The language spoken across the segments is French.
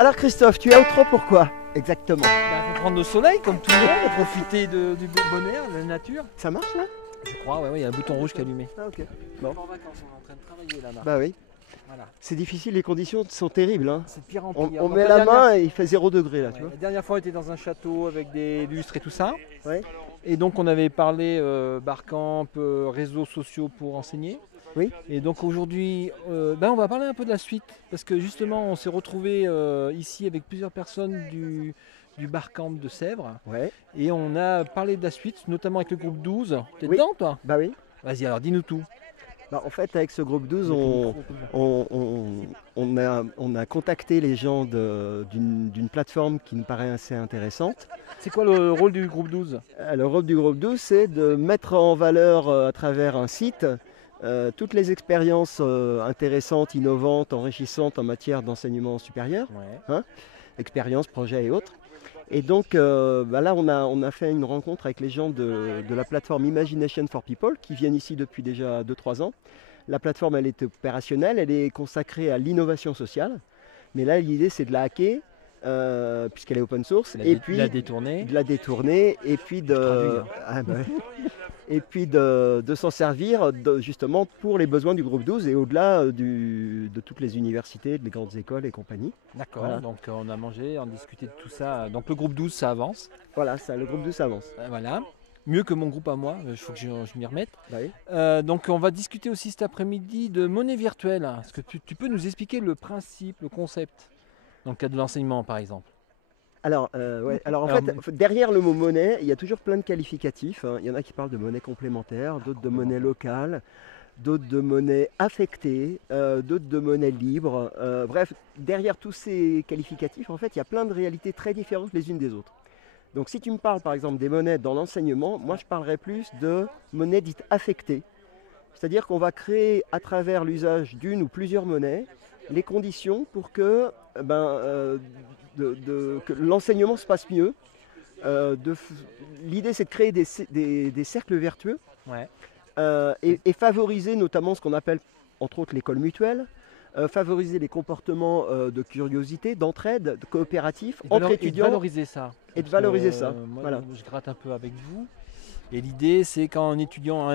Alors Christophe, tu es outro pourquoi exactement? Pour prendre le soleil comme tout le monde et profiter du bon air, de la nature. Ça marche là? Je crois, ouais, il y a un bouton rouge qui est allumé. Ah ok. Bon. On est en vacances, on est en train de travailler là-bas. Bah oui. Voilà. C'est difficile, les conditions sont terribles. Hein. C'est de pire en On pire. met la main et il fait 0 degré là, tu vois. La dernière fois on était dans un château avec des lustres et tout ça. Ouais. Et donc on avait parlé Barcamp, réseaux sociaux pour enseigner. Oui. Et donc aujourd'hui, on va parler un peu de la suite. Parce que justement on s'est retrouvé ici avec plusieurs personnes du Barcamp de Sèvres. Ouais. Et on a parlé de la suite, notamment avec le groupe 12. T'es Oui. dedans toi? Bah oui. Vas-y alors dis-nous tout. Bah, en fait, avec ce groupe 12, on a contacté les gens d'une plateforme qui nous paraît assez intéressante. C'est quoi le rôle du groupe 12? Le rôle du groupe 12, c'est de mettre en valeur à travers un site toutes les expériences intéressantes, innovantes, enrichissantes en matière d'enseignement supérieur, Ouais. expériences, projets et autres. Et donc là, on a fait une rencontre avec les gens de la plateforme Imagination for People qui viennent ici depuis déjà 2-3 ans. La plateforme, elle est opérationnelle, elle est consacrée à l'innovation sociale. Mais là, l'idée, c'est de la hacker, puisqu'elle est open source, et puis de la détourner, et puis de s'en servir justement pour les besoins du groupe 12 et au-delà de toutes les universités, des grandes écoles et compagnie. D'accord, Voilà. donc on a mangé, on a discuté de tout ça. Donc le groupe 12 ça avance. Voilà, ça, le groupe 12 avance. Voilà. Mieux que mon groupe à moi, il faut que je m'y remette. Bah oui. Donc on va discuter aussi cet après-midi de monnaie virtuelle. Est-ce que tu peux nous expliquer le principe, le concept, dans le cadre de l'enseignement par exemple? Alors, en fait, derrière le mot monnaie, il y a toujours plein de qualificatifs. Hein. Il y en a qui parlent de monnaie complémentaire, d'autres de monnaie locale, d'autres de monnaie affectée, d'autres de monnaie libre. Bref, derrière tous ces qualificatifs, en fait, il y a plein de réalités très différentes les unes des autres. Donc si tu me parles par exemple des monnaies dans l'enseignement, moi je parlerais plus de monnaie dite affectée. C'est-à-dire qu'on va créer à travers l'usage d'une ou plusieurs monnaies les conditions pour que, que l'enseignement se passe mieux. L'idée c'est de créer des cercles vertueux Ouais. et favoriser notamment ce qu'on appelle entre autres l'école mutuelle, favoriser les comportements de curiosité, d'entraide, de coopératif entre étudiants. Et de valoriser ça. Et de valoriser ça. Moi, Voilà. je gratte un peu avec vous. Et l'idée, c'est quand un étudiant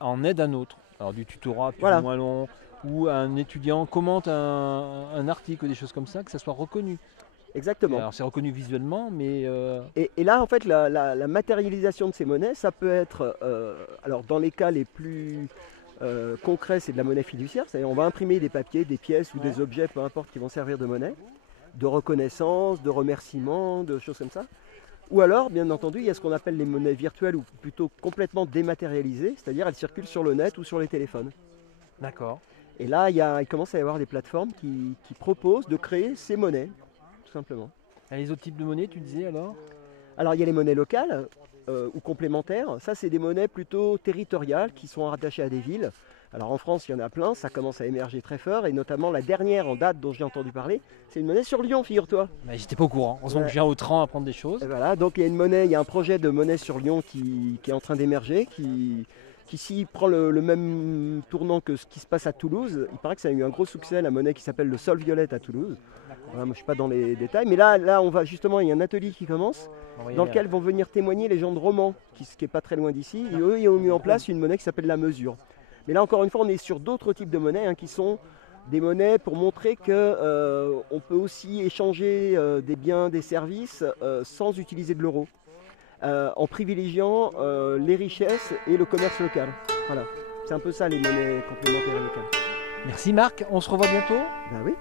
en aide un autre, alors du tutorat plus ou moins long, ou un étudiant commente un article ou des choses comme ça, que ça soit reconnu. Exactement. Alors c'est reconnu visuellement, mais... Et là, en fait, la matérialisation de ces monnaies, ça peut être, alors dans les cas les plus concrets, c'est de la monnaie fiduciaire, c'est-à-dire on va imprimer des papiers, des pièces ou des objets, peu importe, qui vont servir de monnaie, de reconnaissance, de remerciement, de choses comme ça. Ou alors, bien entendu, il y a ce qu'on appelle les monnaies virtuelles ou plutôt complètement dématérialisées, c'est-à-dire elles circulent sur le net ou sur les téléphones. D'accord. Et là, il commence à y avoir des plateformes qui proposent de créer ces monnaies, tout simplement. Et les autres types de monnaies, tu disais alors? Alors, il y a les monnaies locales ou complémentaires. Ça, c'est des monnaies plutôt territoriales qui sont rattachées à des villes. Alors en France, il y en a plein, ça commence à émerger très fort, et notamment la dernière en date dont j'ai entendu parler, c'est une monnaie sur Lyon, figure-toi. Mais j'étais pas au courant, heureusement que je viens au train apprendre des choses. Et voilà, donc il y a un projet de monnaie sur Lyon qui est en train d'émerger, qui s'y prend le même tournant que ce qui se passe à Toulouse. Il paraît que ça a eu un gros succès, la monnaie qui s'appelle le sol violette à Toulouse. Voilà, moi je ne suis pas dans les détails, mais là on va justement, il y a un atelier qui commence, dans lequel vont venir témoigner les gens de Romans, qui est pas très loin d'ici, et eux ils ont mis en place une monnaie qui s'appelle la mesure. Mais là encore une fois, on est sur d'autres types de monnaies qui sont des monnaies pour montrer qu'on peut aussi échanger des biens, des services sans utiliser de l'euro, en privilégiant les richesses et le commerce local. Voilà, c'est un peu ça les monnaies complémentaires et locales. Merci Marc, on se revoit bientôt. Ben oui.